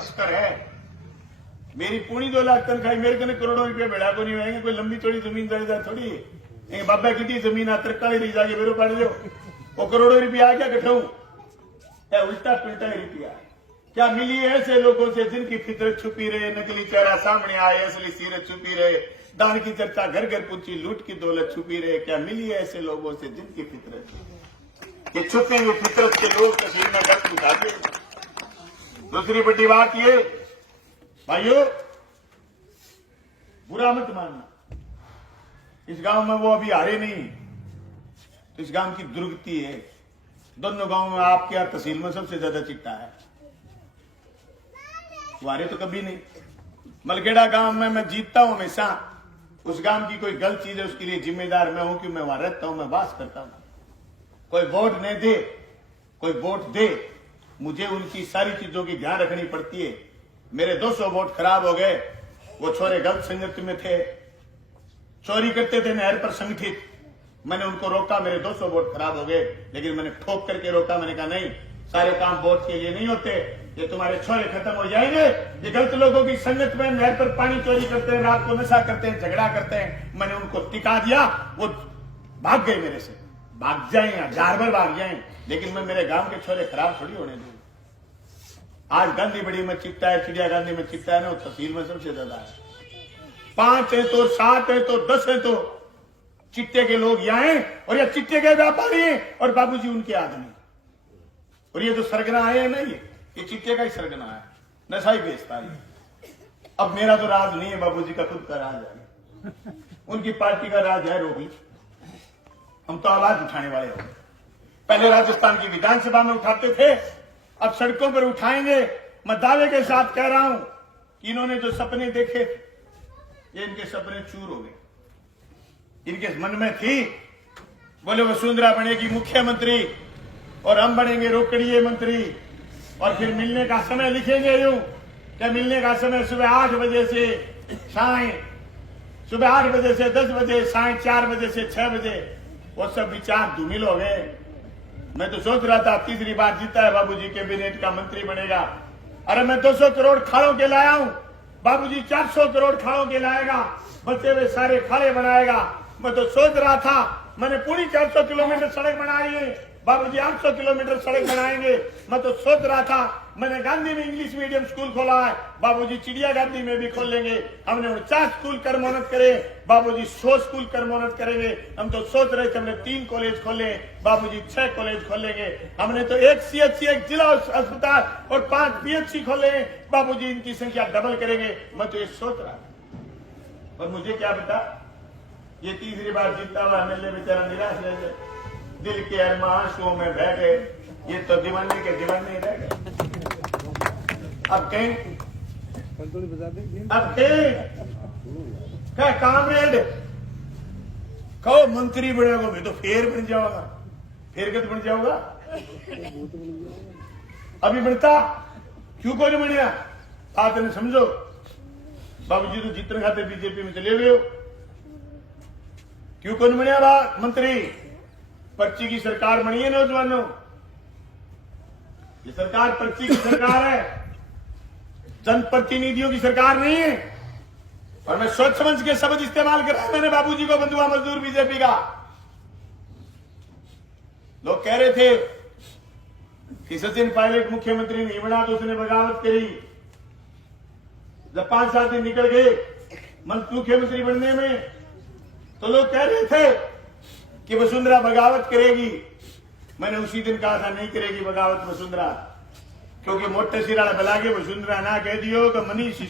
तस्कर है। मेरी पूरी 2 लाख तनख्वाही मेरे कने करोड़ों रुपये भेड़ा को नहीं होएंगे। कोई लंबी चौड़ी जमीन जायदाद थोड़ी है। बाबा की जमीन आ तरक्का रही जाके मेरे पड़ दो वो करोड़ों रुपया क्या कठाऊ क्या उल्टा पुल्टा रुपया क्या मिली है ऐसे लोगों से जिनकी फितरत छुपी रहे, नकली चेहरा सामने आए, असली सीरत छुपी रहे, दान की चर्चा घर घर पूछी, लूट की दौलत छुपी रहे। क्या मिली है ऐसे लोगों से जिनकी फितरत ये छुपे हुए फितरत के लोग तस्वीर में दर्द उठाते। दूसरी बड़ी बात ये भाइयों, बुरा मत मानना, इस गांव में वो अभी हारे नहीं तो इस गांव की दुर्गति है। दोनों गांव में आपके यहाँ तहसील में सबसे ज्यादा चिट्टा है, वारे तो कभी नहीं। मलखेड़ा गांव में मैं जीतता हूं हमेशा। उस गांव की कोई गलत चीज है उसके लिए जिम्मेदार मैं हूं कि मैं वहां रहता हूं, मैं वास करता हूं। कोई वोट नहीं दे, कोई वोट दे, मुझे उनकी सारी चीजों की ध्यान रखनी पड़ती है। मेरे 200 वोट खराब हो गए, वो छोरे गलत संगत में थे, चोरी करते थे नहर पर संगठित। मैंने उनको रोका, मेरे 200 वोट खराब हो गए, लेकिन मैंने ठोक करके रोका। मैंने कहा नहीं, सारे काम वोट के लिए नहीं होते, ये तुम्हारे छोरे खत्म हो जाएंगे। ये गलत लोगों की संगत में नहर पर पानी चोरी करते हैं, रात को नशा करते हैं, झगड़ा करते हैं। मैंने उनको टिका दिया, वो भाग गए मेरे से। भाग जाए, 1000 बार भाग जाए, लेकिन मैं मेरे गांव के छोरे खराब थोड़ी होने दूं। आज गांधी बड़ी में चिट्टा है, चिड़िया गांधी में चिट्टा है ना, वो तहसील में सबसे ज्यादा है। 5 है तो 7 है तो 10 है तो चिट्टे के लोग यहाँ हैं और ये चिट्टे के व्यापारी हैं और बाबूजी उनके आदमी। और ये जो सरगना आए हैं ना, ये चिट्टे का ही सरगना है, नशा ही बेचता है। अब मेरा तो राज नहीं है, बाबूजी का खुद का राज है, उनकी पार्टी का राज है। रोगी हम तो आवाज उठाने वाले हो। पहले राजस्थान की विधानसभा में उठाते थे, अब सड़कों पर उठाएंगे। मैं दावे के साथ कह रहा हूं कि इन्होंने जो सपने देखे ये इनके सपने चूर हो गए। इनके मन में थी, बोले वसुंधरा बनेगी मुख्यमंत्री और हम बनेंगे रोकड़िए मंत्री, और फिर मिलने का समय लिखेंगे यूं क्या मिलने का समय सुबह 8 बजे से साय, सुबह 8 बजे से 10 बजे, साय 4 बजे से 6 बजे। वो सब विचार धूमिल हो गए। मैं तो सोच रहा था तीसरी बार जीता है बाबूजी, कैबिनेट का मंत्री बनेगा। अरे मैं 200 करोड़ खाड़ों के लाया हूं, बाबूजी 400 करोड़ खाड़ों के लाएगा, बचे हुए सारे खाड़े बनाएगा। मैं तो सोच रहा था, मैंने पूरी 400 किलोमीटर सड़क बना रही है, बाबूजी 800 किलोमीटर सड़क बनाएंगे। मैं तो सोच रहा था, मैंने गांधी में इंग्लिश मीडियम स्कूल खोला है, बाबूजी चिड़िया गांधी में भी खोल लेंगे। हमने 49 स्कूल कर मोहनत करे, बाबूजी 100 स्कूल कर मोहनत करेंगे। हम तो सोच रहे थे हमने 3 कॉलेज खोले, बाबूजी 6 कॉलेज खोलेंगे। हमने तो 1 CHC 1 जिला अस्पताल और 5 PHC खोले, बाबूजी इनकी संख्या डबल करेंगे। मैं तो ये सोच रहा था, और मुझे क्या पता ये तीसरी बार जीतता हुआ मिलने बेचारा निराश रह गए, दिल के अरमां आंसुओं में बह गए। ये तो दीवाने के दीवाने रह गए। अब कहीं क्या कामरेड कहो मंत्री बनेगा, मैं तो फेर बन जाऊंगा, फेरगत बन जाऊंगा। अभी बनता क्यों कोई नहीं बनिया? बात ने समझो, बाबूजी तो जीतने खाते बीजेपी में चले गए हो, क्यों कौन बनिया मंत्री? पर्ची की सरकार बनी है नौजवानों, ये सरकार पर्ची की सरकार है, जनप्रतिनिधियों की सरकार नहीं है। और मैं सोच समझ के शब्द इस्तेमाल कर रहा हूं। मैंने बाबूजी को बंधुआ मजदूर बीजेपी का। लोग कह रहे थे कि सचिन पायलट मुख्यमंत्री नहीं बना तो उसने बगावत करी। जब 5-7 दिन निकल गए मुख्यमंत्री बनने में, तो लोग कह रहे थे कि वसुंधरा बगावत करेगी। मैंने उसी दिन कहा था नहीं करेगी बगावत वसुंधरा, क्योंकि मोटे सिराड़ा बला के वसुंधरा ना कह दियो कि मनीष